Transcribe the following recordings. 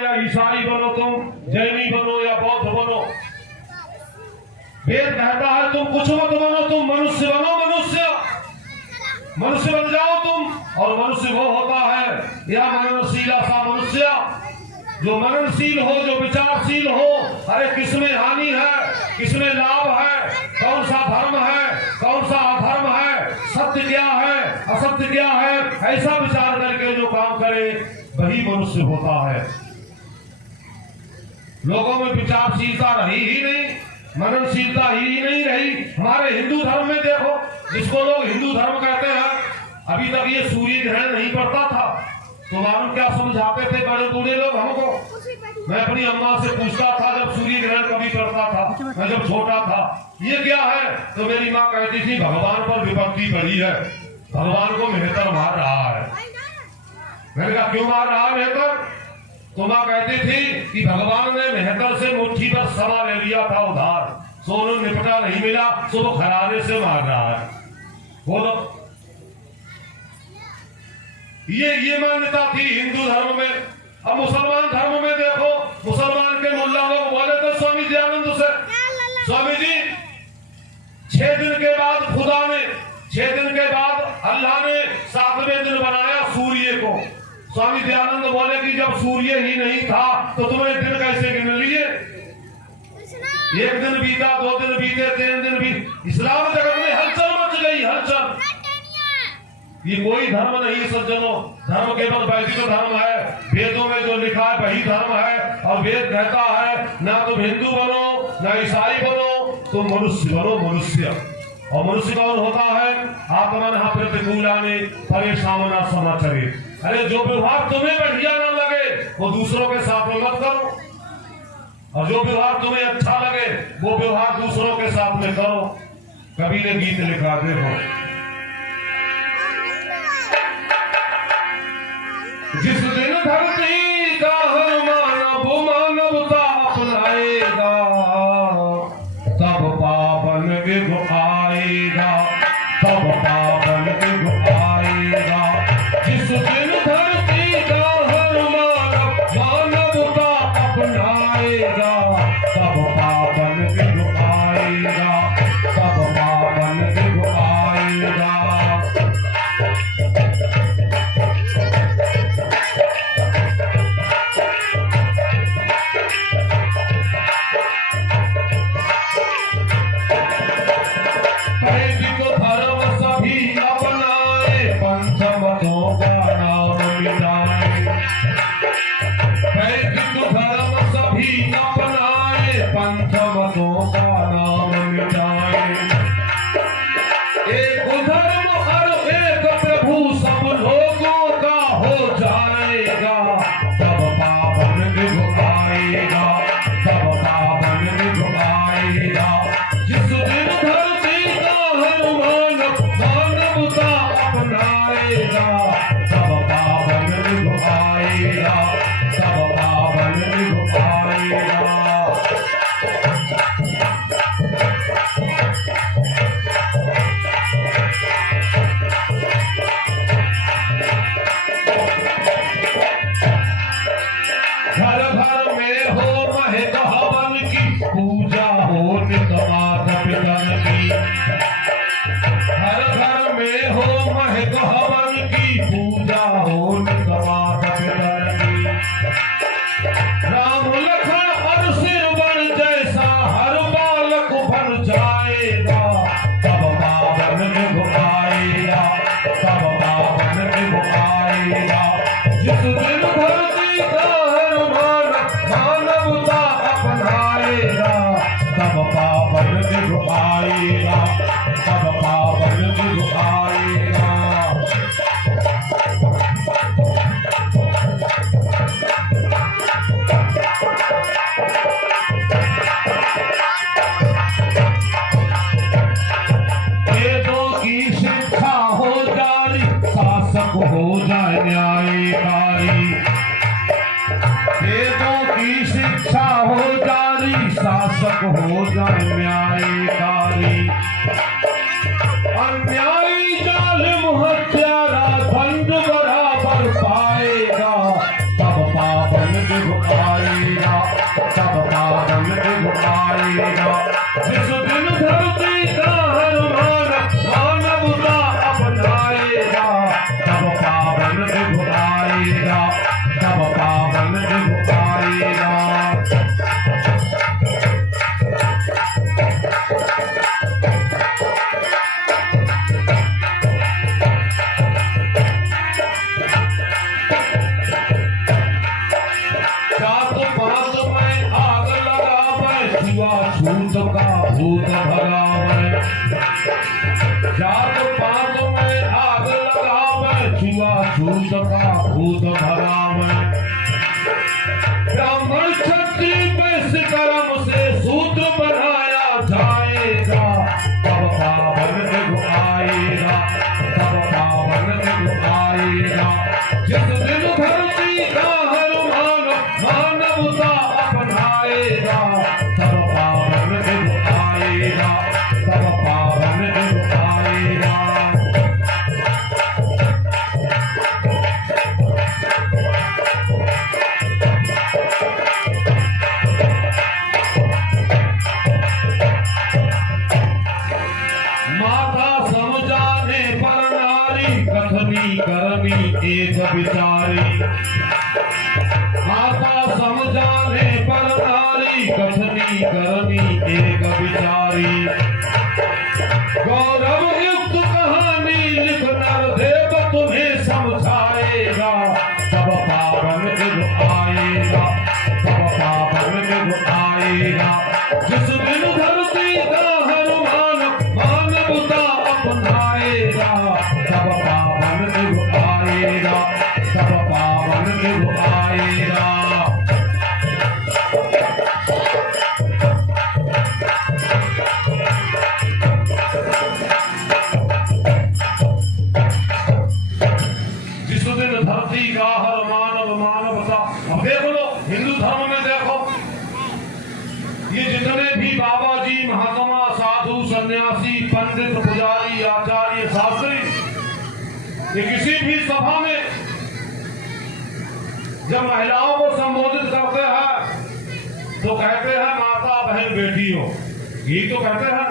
या ईसाई बनो, तुम जैनी बनो या बौद्ध बनो, वेद कहता है तुम कुछ मत बनो, तुम मनुष्य बनो। मनुष्य बन जाओ तुम। और मनुष्य वो होता है या मननशीला सा मनुष्य, जो मननशील हो, जो विचारशील हो। अरे किसमें हानि है, किसमें लाभ है, कौन सा धर्म है, कौन सा अधर्म है, सत्य क्या है, असत्य क्या है, ऐसा विचार करके जो काम करे वही मनुष्य होता है। लोगों में विचारशीलता रही ही नहीं, मननशीलता ही नहीं रही। हमारे हिंदू धर्म में देखो, जिसको लोग हिंदू धर्म कहते हैं, अभी तक ये सूर्य ग्रहण नहीं पड़ता था। तो मालूम क्या समझाते थे बड़े बूढ़े लोग हमको। मैं अपनी अम्मा से पूछता था जब सूर्य ग्रहण कभी पड़ता था, मैं जब छोटा था, ये क्या है? तो मेरी माँ कहती थी भगवान पर विपत्ति पड़ी है, भगवान को मेहतर मार रहा है। मैंने कहा क्यों मार रहा है मेहतर? तो माँ कहती थी कि भगवान ने मेहतर से मुट्ठी पर समा ले लिया था उधार, सोनू निपटा नहीं मिला, तो वो खरारे से मार रहा है। बोलो, ये मान्यता थी हिंदू धर्म में। अब मुसलमान धर्म में देखो, मुसलमान के मुल्ला लोग बोले थे स्वामी दयानंद से, स्वामी जी 6 दिन के बाद खुदा ने, 6 दिन के बाद अल्लाह ने 7वें दिन बनाया सूर्य को। स्वामी दयानंद बोले कि जब सूर्य ही नहीं था तो तुम्हें दिन कैसे गिन लिए? 1 दिन बीता, 2 दिन बीते, 3 दिन बीते। इस्लाम जगत में हलचल मच गई, हलचल। ये कोई धर्म नहीं सज्जनों, धर्म केवल वैदिक धर्म है। वेदों में जो लिखा है वही धर्म है। और वेद कहता है ना तुम हिंदू बनो, ना ईसाई बनो, तुम मनुष्य बनो, मनुष्य। और मनुष्य कौन होता है? आत्मन प्रतिकूलानि परेशान समाचारे। अरे जो व्यवहार तुम्हें बढ़िया ना लगे वो दूसरों के साथ में मत करो, और जो व्यवहार तुम्हें अच्छा लगे वो व्यवहार दूसरों के साथ में करो। कवि ने गीत लिखा, देखो, जिस दिन धरती का हर मानव मानवता अपनाएगा, तब पावन युग आएगा, तब पावन युग आएगा। जिस दिन धरती का हर मानव मानवता अपनाएगा, तब पावन युग आएगा, तब पावन युग आएगा। शासक हो जाए न्यायकारी, अन्यायी जालिम हत्यारा दंड बराबर पाएगा, तब पावन युग तब पावन दिन आएगा। जिस दिन धरती का हर मानवता अपनाएगा, तब पावन दिन आएगा, तब पावन दिन आएगा। छूत का भूत भगावे, जात पात में आग लगावे, छुआ छूत का भूत भगावे। ब्राह्मण क्षत्रिय वैश्य कर्म से सूत्र बनाया जाएगा, तब पावन दिन आएगा, तब पावन दिन आएगा। जिस दिन धरती का हर मानवता अपनाएगा, तब पावन दिन आएगा, तब पावन दिन आएगा। माता समझाने पर नारी कथनी करनी एक बिचारी, माता समझाने पर नारी कथनी करनी एक बिचारी। गौरव युक्त कहानी लिख नरदेव तुम्हें समझाएगा, तब पावन दिन आएगा, तब पावन दिन आएगा। जिस दिन धरती का हर मानवता अपनाएगा, तब पावन दिन आएगा, तब पावन दिन आएगा। जिस दिन धरती का हर मानवता, अब देख लो हिंदू धर्म में देखो, ये जितने भी बाबा जी, महात्मा, साधु, सन्यासी, पंडित, पुजारी, आचार्य, शास्त्री, ये किसी भी सभा में जब महिलाओं को संबोधित करते हैं तो कहते हैं माता, बहन, बेटियों, यही तो कहते हैं।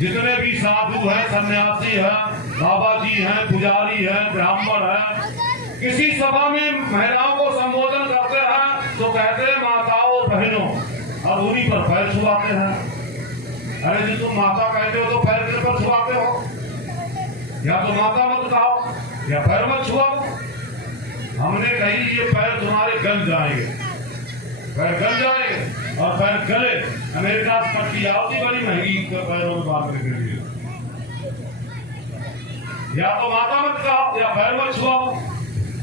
जितने भी साधु हैं, सन्यासी हैं, बाबा जी हैं, पुजारी हैं, ब्राह्मण हैं, किसी सभा में महिलाओं को संबोधन करते हैं तो कहते हैं माताओं, बहनों, और उन्हीं पर पैर छुआते हैं। अरे जी तुम माता कहते हो तो पैर किस पर छुआते हो? या तो माता मत कहो या पैर मत छुआओ। हमने कही ये पैर तुम्हारे गल जाएंगे, पैर गल जाएंगे, और पैर गले अमेरिका से पट्टी आती बड़ी महंगी पैरों में बांधने के लिए। या तो माता मत कहो या पैर मत छुआओ।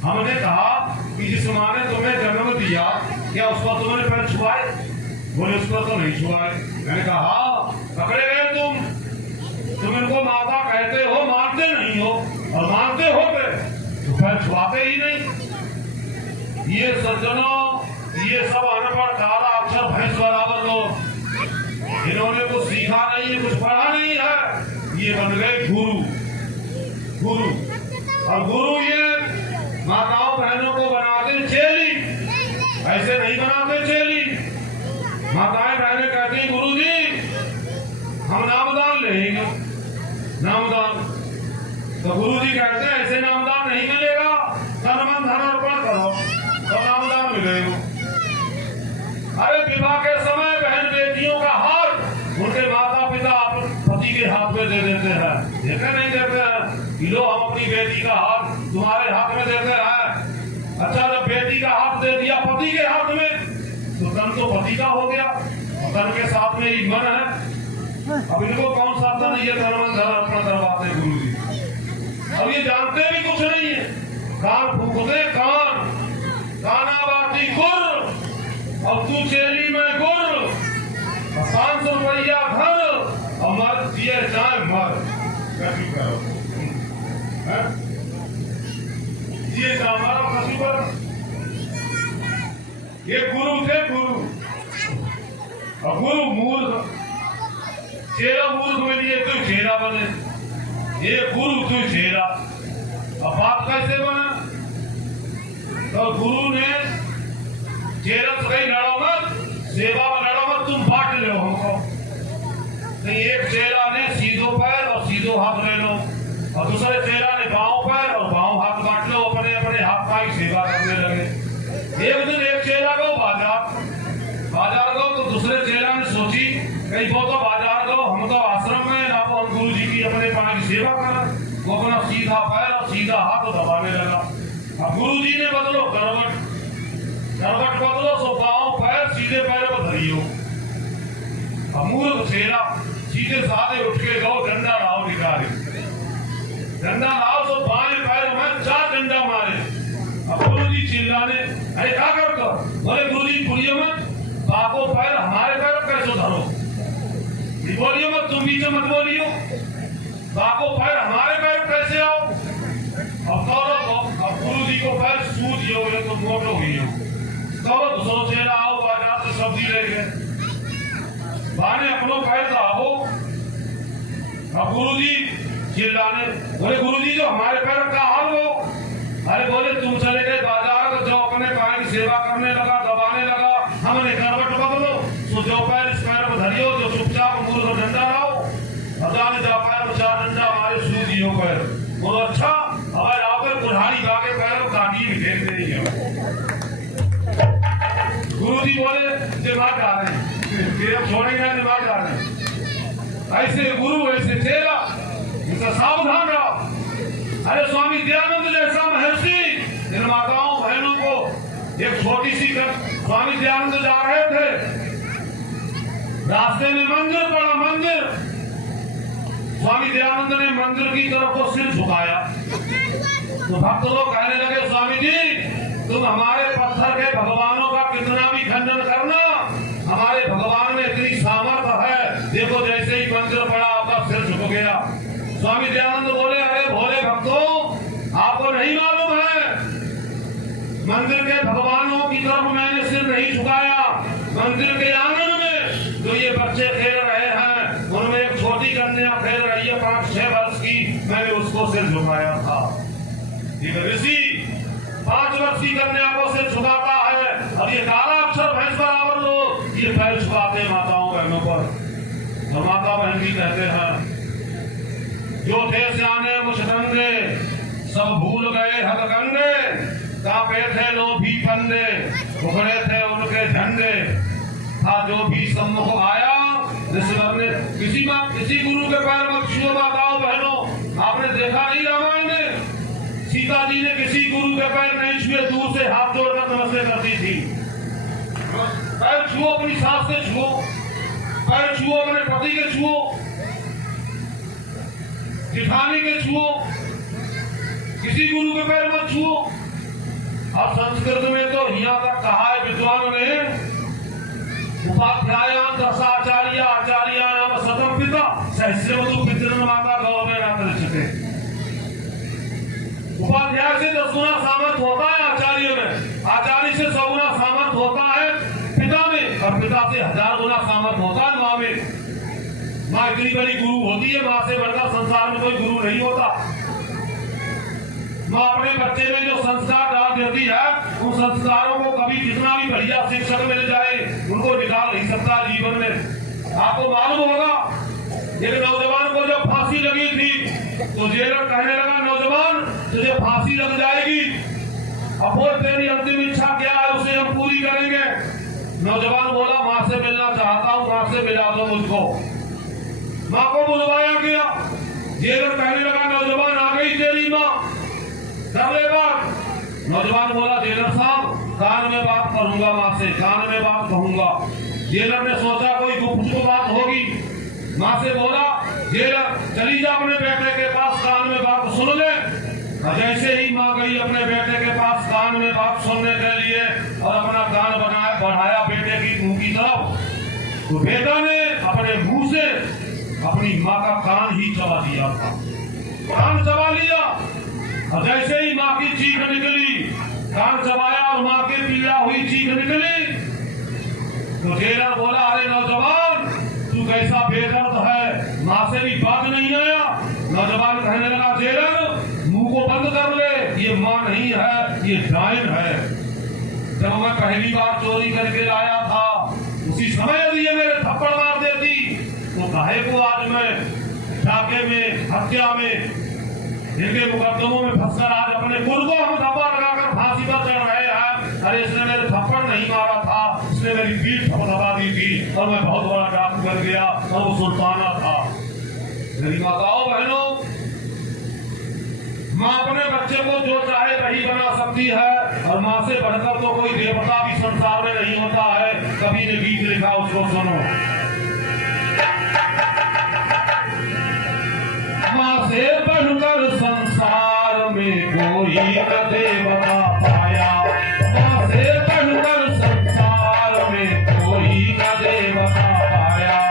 हमने कहा कि जिस माँ ने तुम्हें जन्म दिया, क्या उस पर तुमने पैर छुआए? बोले उस पर तो नहीं छुआए। मैंने कहा हाँ, पकड़े गए तुम इनको माता कहते हो, मानते नहीं हो, और मानते हो तो पैर छुआते ही नहीं। ये सज्जनों, ये सब अनपढ़ काला अक्षर भैंस बराबर लोग, इन्होंने कुछ सीखा नहीं है, कुछ पढ़ा नहीं है, ये बन गए गुरु। और गुरु ये माताओं बहनों को बनाते चेली, ऐसे नहीं बनाते चेली। माताएं बहनें कहती हैं गुरु जी हम नामदान लेंगे, नामदान। तो गुरु जी कहते हैं ऐसे नामदान नहीं मिलेगा, तन मन धन अर्पण करो तो नामदान मिलेगा। अरे विवाह के समय बहन बेटियों का हाथ उनके माता पिता पति के हाथ में दे देते हैं, देते नहीं देते हैं कि लो हम अपनी बेटी का हाथ तुम्हारे हाथ में देते हैं। अच्छा जब बेटी का हाथ दे दिया पति के हाथ में तो तन तो पति का हो गया, तन के साथ में ही मन है। अब इनको कौन सा तन ये धर्म अपना करवाते गुरु जी। अब ये जानते भी कुछ नहीं है, कान फूकते काना बाती गुर, अब तू चेली में गुर, 500 रुपया घर और मर दिए जाए मर, कैसी करो ये हमारा कसी पर। ये गुरु थे गुरु, और गुरु मूर्ख, चेला मूर्ख में लिए तू चेला बने, ये गुरु तू चेला। अब बात कैसे बना? तो गुरु ने चेला से कहीं लड़ो मत, सेवा में लड़ो मत, तुम बांट लो हमको। नहीं, एक चेला ने सीधो पैर और सीधो हाथ ले लो, और दूसरे चेला ने बाहों पैर और बाहों हाथ बांट लो, अपने अपने हाथ का ही सेवा करने लगे। एक दिन एक चेला गो बाजार गो, तो दूसरे चेला ने सोची कहीं वो तो बाजार गो, हम तो आश्रम में, आप हम गुरु जी की अपने पानी की सेवा करें। वो अपना सीधा पैर और सीधा हाथ दबाने लगा। अब गुरु जी ने बदलो करवट बदलो, सो बाहों पैर सीधे पैर पर धरियो। अब मूर्ख चेला सीधे साधे उठ के गो, डंडा लाओ निकाले, डंडा लाओ, सो बाएं पैर में 4 डंडा मारे। अब गुरु जी चिल्लाने, अरे क्या करते हो? बोले गुरु जी पुड़ियों में बाको पैर हमारे पैर कैसे धरो? बोलियो मत, तुम बीच मत बोलियो, बाको पैर हमारे पैर कैसे आओ? अब कौरो तो अब गुरु जी को पैर सूझ हो, तो मोटो हुई हो, कौरो दूसरो चेला आओ बाजार से सब्जी ले गए, बाने अपनो पैर दाबो। अब गुरु जी चिल्लाने, बोले गुरु जी जो हमारे पैर का हाल हो? अरे बोले तुम चले गए बाजार, तो जो अपने पैर की सेवा करने लगा, दबाने लगा, हमने करवट बदलो, तो जो पैर इस पैर में धरियो, जो चुपचाप मूर्ख डंडा लाओ, अदाने जा पैर में 4 डंडा हमारे सूझियो पैर। बोलो अच्छा, हमारे आकर कुल्हाड़ी बागे पैर में काटी भी फेंक देनी है। गुरु जी बोले दिमाग आ रहे हैं, छोड़ेंगे दिमाग आ रहे हैं। ऐसे गुरु ऐसे चेला, इनका सावधान रहो। अरे स्वामी दयानंद जैसा महर्षि निर्माताओं बहनों को एक छोटी सी स्वामी दयानंद जा रहे थे, रास्ते में मंदिर पड़ा, मंदिर। स्वामी दयानंद ने मंदिर की तरफ को सिर झुकाया, तो भक्त लोग कहने लगे स्वामी जी तुम हमारे पत्थर के भगवानों का कितना भी खंडन करना, हमारे भगवान में इतनी सामर्थ्य है, देखो जैसे ही मंदिर पड़ा आपका सिर झुक गया। स्वामी दयानंद बोले अरे भोले भक्तों, आपको नहीं मालूम है मंदिर के भगवानों की तरफ मैंने सिर नहीं झुकाया, मंदिर के आंगन में जो ये बच्चे खेल रहे हैं उनमें एक छोटी कन्या खेल रही है 5-6 वर्ष की, मैंने उसको सिर झुकाया था। ऋषि 5 वर्ष की कन्या को सिर झुकाता है, अब ये काला अक्षर भैंस बराबर लोग ये पैर झुकाते माताओं बहनों पर। तो माता बहन भी कहते हैं जो थे सियाने मुझदंडे सब भूल गए हथकंडे, कांपे थे लोभी फंदे उखड़े थे उनके झंडे, था जो भी सम्मुख आया ऋषिवर ने किसी गुरु के पैर मत छुओ। माताओं बहनों, आपने देखा नहीं रामायण में सीता जी ने किसी गुरु के पैर नहीं छुए, दूर से हाथ जोड़कर नमस्ते करती थी। पैर छुओ, अपनी सास से छुओ, पैर छुओ, अपने पति के छुओ, जिठानी के छुओ, किसी गुरु के पैर मत छुओ। अब संस्कृत में तो यहाँ तक कहा है विद्वान ने, उपाध्यायान दशाचार्य आचार्याणाम शतम पिता सहस्रवतु पितरन माता गौरवे नातरिष्यते। उपाध्याय से 10 गुना सामर्थ्य होता है आचार्य में, आचार्य से 100 गुना सामर्थ्य होता है पिता में, और पिता से 1000 गुना सामर्थ्य होता है माँ में। माँ इतनी बड़ी गुरु होती है, माँ से बढ़कर संसार में कोई गुरु नहीं होता। माँ अपने बच्चे में जो संस्कार डाल देती है, उन संस्कारों को कभी कितना भी बढ़िया शिक्षक मिल जाए उनको निकाल नहीं सकता जीवन में। आपको मालूम होगा एक नौजवान को जब फांसी लगी थी तो जेलर कहने लगा नौजवान तुझे फांसी लग जाएगी, अब बोल तेरी अंतिम इच्छा क्या है उसे हम पूरी करेंगे। नौजवान बोला माँ से मिलना चाहता हूँ, माँ से मिला दो मुझको। माँ को बुलवाया गया, जेलर कहने लगा नौजवान आ गई तेरी माँ, कर ले बात। नौजवान बोला जेलर साहब कान में बात करूंगा, माँ से कान में बात कहूंगा। जेलर ने सोचा कोई गुप्त बात होगी, माँ से बोला जेलर चली जा अपने बेटे के पास कान में बात सुन ले। जैसे ही माँ गई अपने बेटे के पास कान में बात सुनने के लिए और अपना कान बढ़ाया बेटे की मुंह की तरफ, तो बेटा ने अपने मुंह से अपनी माँ का कान ही चबा दिया था, कान चबा लिया। और जैसे ही माँ की चीख निकली, कान चबाया और माँ की पीड़ा हुई चीख निकली, तो जेलर बोला अरे नौजवान तू कैसा बेदर्द है, माँ से भी बात नहीं आया। नौजवान कहने लगा जेलर मुंह को बंद कर ले, ये माँ नहीं है ये डायन है। जब मैं पहली बार चोरी करके लाया था उसी समय यदि ये मेरे थप्पड़ मार देती तो काहे को आज मैं डाके में, हत्या में, इनके मुकदमों में फंसकर आज अपने कुल को हम धब्बा लगाकर फांसी पर चढ़ रहे हैं। अरे इसने मेरे थप्पड़ नहीं मारा था, इसने मेरी पीठ दबा दी थी और मैं बहुत बड़ा डाकू बन गया और वो सुल्ताना था। मेरी माताओं बहनों, माँ अपने बच्चे को जो चाहे वही बना सकती है और माँ से बढ़कर तो कोई देवता भी संसार में नहीं होता है। कभी ने गीत लिखा, उसको सुनो। माँ से बढ़कर संसार में कोई न देवता पाया, माँ से बढ़कर संसार में कोई न देवता पाया।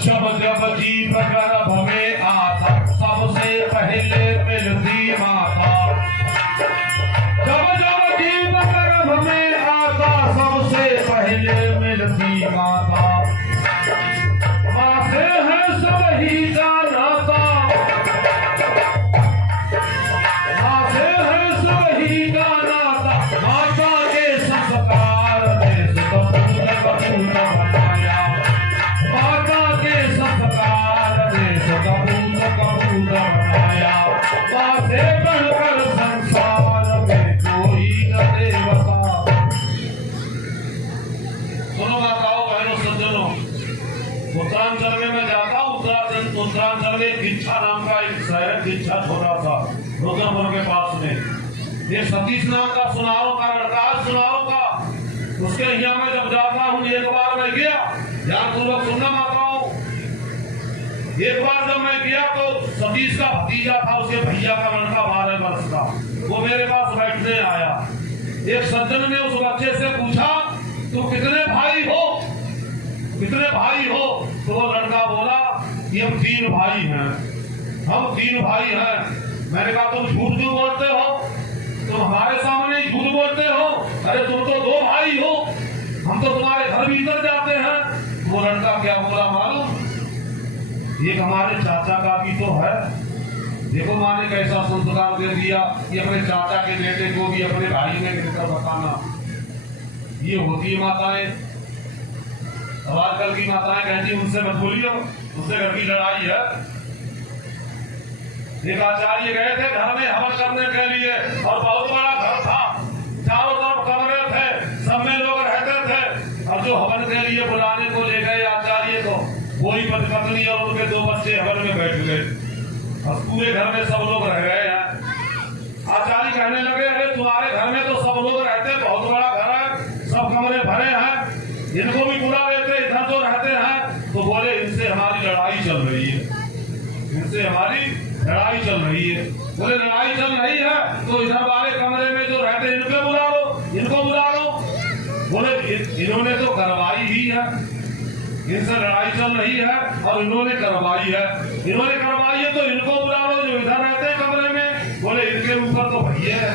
जब जब जीव गर्भ में आता सबसे पहले मिलती माता, जब जब जीव गर्भ में आता सबसे पहले मिलती माता। माँ से है सब ही का नाता, माँ से है सब ही का नाता। माता के संस्कार ने कपूर कपूर बनाया, माता के संस्कार ने कपूर कपूर बनाया। माँ से बढ़कर संसार में कोई न देवता। सुनो माताओं बहनों सज्जनों, उत्तरांचल में मैं जाता हूँ। उत्तरांचल में किच्छा नाम का एक शहर है, किच्छा छोटा सा रुद्रपुर के पास में। ये सतीश नाम का सुनारों का लड़का है, सुनारों का। उसके यहाँ में जब जाता हूँ, एक बार मैं गया, ध्यान पूर्वक सुनना माताओं। एक बार जब मैं गया तो सतीश का भतीजा था, उसके भैया का लड़का 12 वर्ष का, वो मेरे पास बैठने आया। एक सज्जन ने उस बच्चे से पूछा, तुम कितने भाई हो, कितने भाई हो? तो वो लड़का बोला कि हम 3 भाई हैं, हम 3 भाई हैं। मैंने कहा तुम झूठ क्यों बोलते हो, तुम हमारे सामने ही झूठ बोलते हो। अरे तुम तो 2 भाई हो, हम तो तुम्हारे घर भीतर जाते हैं। वो लड़का क्या बोला मालूम? एक हमारे चाचा का भी तो है। देखो माँ ने कैसा संस्कार दे दिया कि अपने चाचा के बेटे को भी अपने भाई में गिरकर बताना। ये होती है माताएं। अब आजकल की माताएं कहती उनसे मत बोलियो, उससे घर की लड़ाई है। एक आचार्य गए थे घर में हवन करने के लिए और बहुत बड़ा घर था, चारों तरफ कमरे थे, सब में लोग रहते थे। और जो हवन के लिए बुलाने को ले गए आचार्य को, वही पत्नी और उनके 2 बच्चे हवन में बैठ गए और पूरे घर में सब लोग रह गए हैं। आचार्य कहने लगे, अरे तुम्हारे घर में तो सब लोग रहते, बहुत बड़ा घर है, सब कमरे भरे हैं, इनको भी बुला लेते, इधर तो रहते हैं। तो बोले इनसे हमारी लड़ाई चल रही है, इनसे हमारी लड़ाई चल रही है। बोले लड़ाई चल रही है तो इधर वाले कमरे में जो रहते इनको बुला लो, इनको बुला लो। बोले इन्होंने तो करवाई ही है, इनसे लड़ाई चल रही है और इन्होंने करवाई है, इन्होंने करवाई है तो इनको बुला लो जो इधर रहते हैं कमरे में। बोले इनके ऊपर तो भैया है,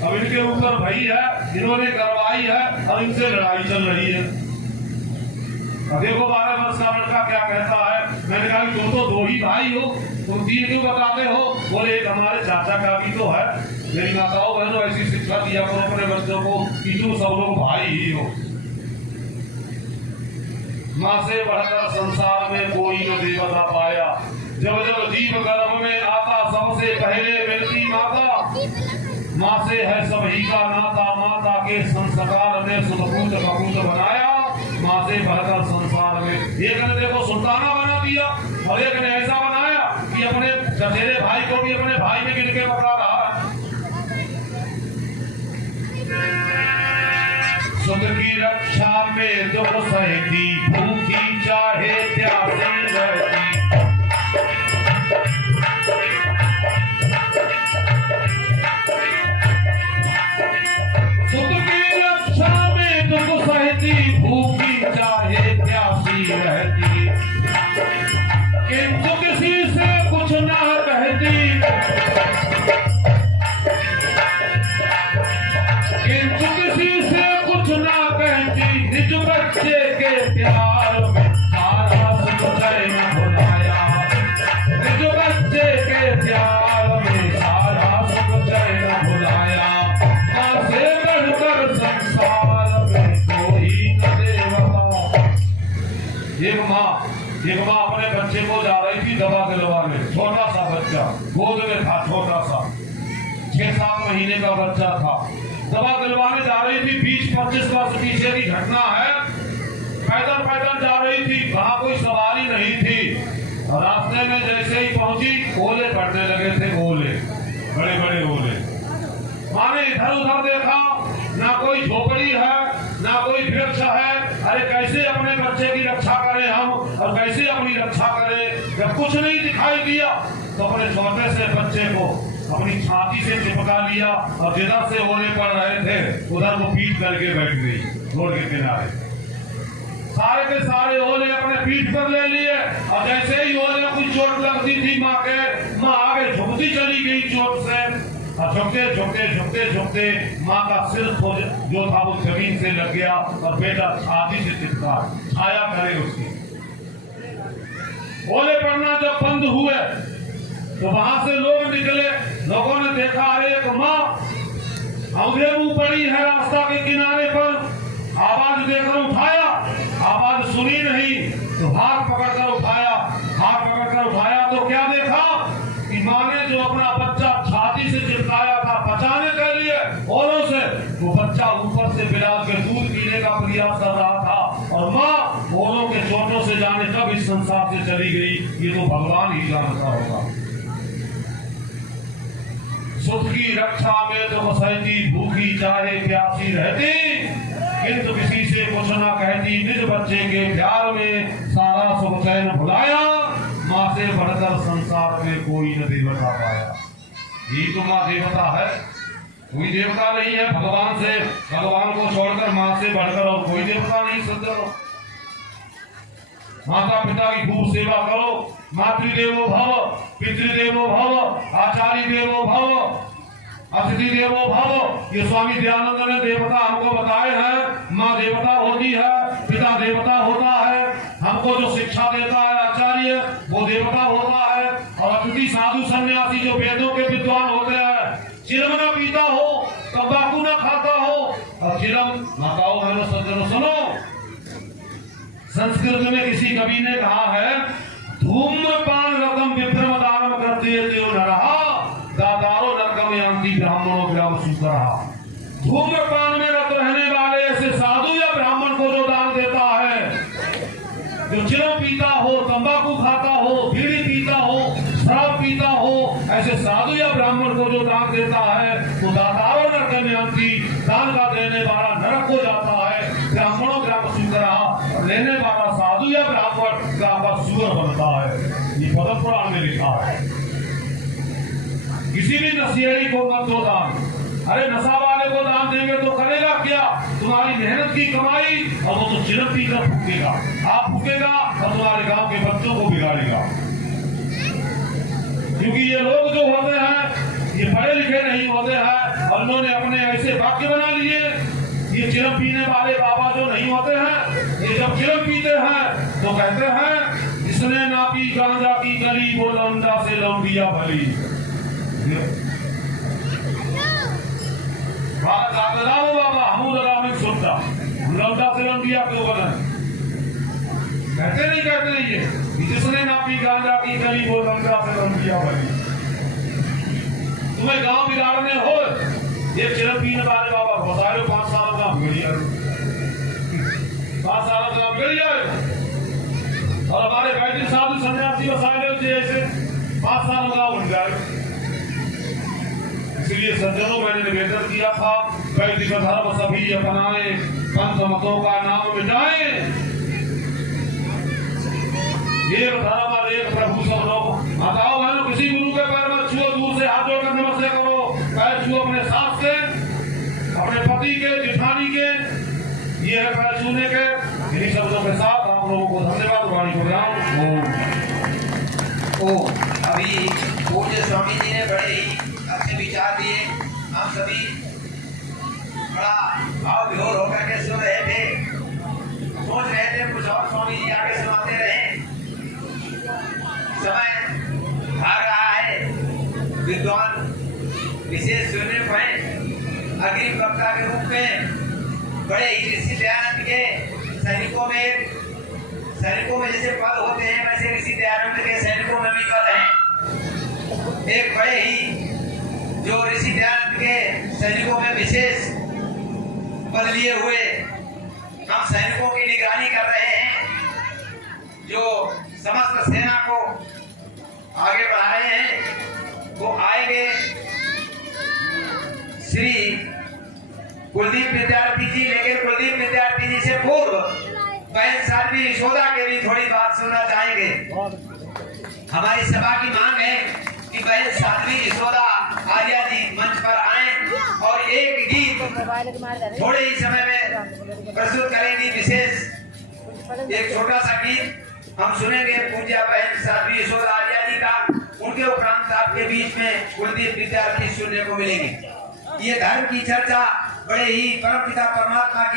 अब इनके ऊपर भाई है, इन्होंने करवाई है और इनसे लड़ाई चल रही है। देखो 12 वर्ष का लड़का क्या कहता है। मैंने कहा तुम तो 2 ही भाई हो, तुम 3 क्यों बताते हो? बोले एक हमारे चाचा का भी तो है। मेरी माताओं बहनों, ऐसी शिक्षा दिया करो अपने बच्चों को कि तुम सब लोग भाई ही हो। माँ से बढ़कर संसार में कोई न देवता पाया, जब जब जीव गर्भ में आता सबसे पहले मिलती माता। माँ से है सभी का नाता, माता के संस्कार ने सुदपूत कपूत बनाया। माँ से बढ़कर संसार में एक ने देखो सुल्ताना बना दिया और एक ने ऐसा बनाया कि अपने चचेरे भाई को भी अपने भाई में गिन के बता रहा है। सुख की रक्षा में दुख सहती, भूखी चाहे प्यासी रहती। सुख की रक्षा में दुख सहती, भूखी चाहे प्यासी रहती। किंतु किसी से कुछ ना कहती, किंतु किसी से कुछ ना कहती। निज बच्चे के प्यार में सारा एक माँ अपने बच्चे को जा रही थी दवा दिलवाने, छोटा सा बच्चा गोद में था, छोटा सा 6-7 महीने का बच्चा था। दवा दिलवाने जा रही थी, 20-25 वर्ष पीछे की घटना है। पैदल पैदल जा रही थी, वहां कोई सवारी नहीं थी। और रास्ते में जैसे ही पहुंची, ओले पड़ने लगे थे, ओले, बड़े बड़े ओले। माँ ने इधर उधर देखा, ना कोई झोपड़ी है, ना कोई वृक्ष है। अरे कैसे अपने बच्चे की रक्षा करें हम, और कैसे अपनी रक्षा करें। जब कुछ नहीं दिखाई दिया तो अपने छोटे से बच्चे को अपनी छाती से चिपका लिया, और जिधर से ओले पड़ रहे थे उधर वो पीठ करके बैठ गई रोड के किनारे। सारे के सारे ओले अपने पीठ पर ले लिए, और जैसे ही ओले कुछ चोट लगती थी माँ के, माँ आगे झुकती चली गई चोट से। और झुकते झुकते झुकते झुकते माँ का सिर जो था वो जमीन से लग गया, और बेटा छाती से चिपका, छाया करे उसकी। ओले पड़ना जब बंद हुए तो वहां से लोग निकले। लोगों ने देखा, अरे एक माँ औंधे मुंह पड़ी है रास्ता के किनारे पर। आवाज देकर उठाया, आवाज सुनी नहीं तो हाथ पकड़कर उठाया। हाथ पकड़कर उठाया तो क्या देखा कि माँ ने जो अपना बच्चा छाती से चिपकाया था बचाने के लिए औरों से, वो बच्चा ऊपर से बिलाल के दूध पीने का प्रयास कर रहा था, और माँ औरों के चोटों से जाने कब इस संसार से चली गई, ये तो भगवान ही जानता होगा। सुख की रक्षा में तो बसैती, भूखी चाहे प्यासी रहती, किंतु किसी से कुछ ना कहती। निज बच्चे के प्यार में सारा सुख चैन भुलाया, माँ से बढ़कर संसार में कोई न देवता पाया। यही तो माँ देवता है, कोई देवता नहीं है। भगवान से, भगवान को छोड़कर माँ से बढ़कर और कोई देवता नहीं। सज्जनों, माता पिता की खूब सेवा करो। मातृदेवो भव, पितृदेवो भव, आचार्य देवो भव, अतिथि देवो भव। ये स्वामी दयानंद ने देवता हमको बताए हैं। माँ देवता होती है, पिता देवता होता है, हमको जो शिक्षा देता है आचार्य वो देवता होता है, और अतिथि साधु सन्यासी जो वेदों के विद्वान होते हैं। चिलम न पीता हो, तंबाकू न खाता हो, और चिलम माताओं बहनों सज्जनों सुनो, संस्कृत में किसी कवि ने कहा है, धूम्रपान रतम विभ्रम दानम करते न रहा, दातारो नरकम यांति ब्राह्मणों ग्राम सुकरा। धूम्रपान में रत रहने वाले ऐसे साधु या ब्राह्मण को जो दान देता है, जो चिलम पीता हो, तंबाकू खाता हो, बीड़ी पीता हो, शराब पीता हो, ऐसे साधु या ब्राह्मण को जो दान देता है वो दातारो नरकम यांति, दान का देने वाला नरक हो जाता है। ब्राह्मणों ग्राम सुकरा, लेने वाला साधु या ब्राह्मण का सुअर बनता है। ये पद्म पुराण में लिखा है। किसी भी नशेड़ी को मत दो दान। अरे नशा वाले को दान देंगे तो करेगा क्या? तुम्हारी मेहनत की कमाई, और वो तो चिलम पीकर फूकेगा। आप फूकेगा और तुम्हारे गांव के बच्चों को बिगाड़ेगा। क्योंकि ये लोग जो होते हैं ये पढ़े लिखे नहीं होते हैं, और उन्होंने अपने ऐसे वाक्य बना लिए। ये चिलम पीने वाले बाबा जो नहीं होते हैं, ये जब चिलम पीते हैं तो कहते हैं, इसने ना पी गांजा की गली, वो लौंडा से लौंडिया भली। बाबा हम लगा में सुनता, हम लौंडा से लौंडिया क्यों बने? कहते नहीं कहते ये, जिसने ना पी गांजा की गली, वो लौंडा से लौंडिया भली। तुम्हें गांव बिगाड़ने हो, ये चिलम पीने वाले बाबा बता रहे 5 साल का बिगड़िया, 5 साल का बिगड़िया। और हमारे वैदिक साधु सन्यासी बसाए ऐसे 5 साल का उठ जाए। इसलिए सज्जनों, मैंने निवेदन किया था, वैदिक धर्म सभी अपनाए, पंथ मतों का नाम मिटाए। एक धर्म और एक प्रभु सब लोग। माताओं बहनों, किसी गुरु के पैर में छुओ, दूर से हाथ जोड़कर नमस्ते करो। पैर छुओ अपने सास के, अपने पति के, जिठानी के, ये है पैर छूने के। इन्हीं शब्दों के साथ आप लोगों को धन्यवाद। वाणी को अभी पूज्य स्वामी जी ने बड़े ही अच्छे विचार दिए। हम सभी बड़ा भाव विभोर होकर के सुन रहे थे, सोच रहे थे कुछ और स्वामी जी आगे सुनाते रहे। समय आ रहा है, विद्वान विशेष सुनने पाए। अग्रिम वक्ता के रूप में बड़े ही ऋषि दयानंद के सैनिकों में सैनिकों में जैसे पद होते हैं वैसे ऋषि दयानंद के सैनिकों में भी पद हैं। एक बड़े ही जो ऋषि दयानंद के सैनिकों में विशेष पद लिए हुए हम सैनिकों की निगरानी कर रहे हैं, जो समस्त सेना को आगे बढ़ा रहे हैं। वो आएंगे श्री कुलदीप विद्यार्थी जी, लेकिन कुलदीप विद्यार्थी जी से पूर्व बहन साध्वी यशोदा के भी थोड़ी बात सुनना चाहेंगे। हमारी सभा की मांग है कि बहन साध्वी यशोदा आर्या जी मंच पर आए और एक गीत थोड़े ही समय में प्रस्तुत करेंगी। विशेष एक छोटा सा गीत हम सुनेंगे पूज्य बहन साध्वी यशोदा आर्या जी का। उनके उपरांत आपके बीच में कुलदीप विद्यार्थी सुनने को मिलेंगे। ये धर्म की चर्चा बड़े ही परमपिता परमात्मा की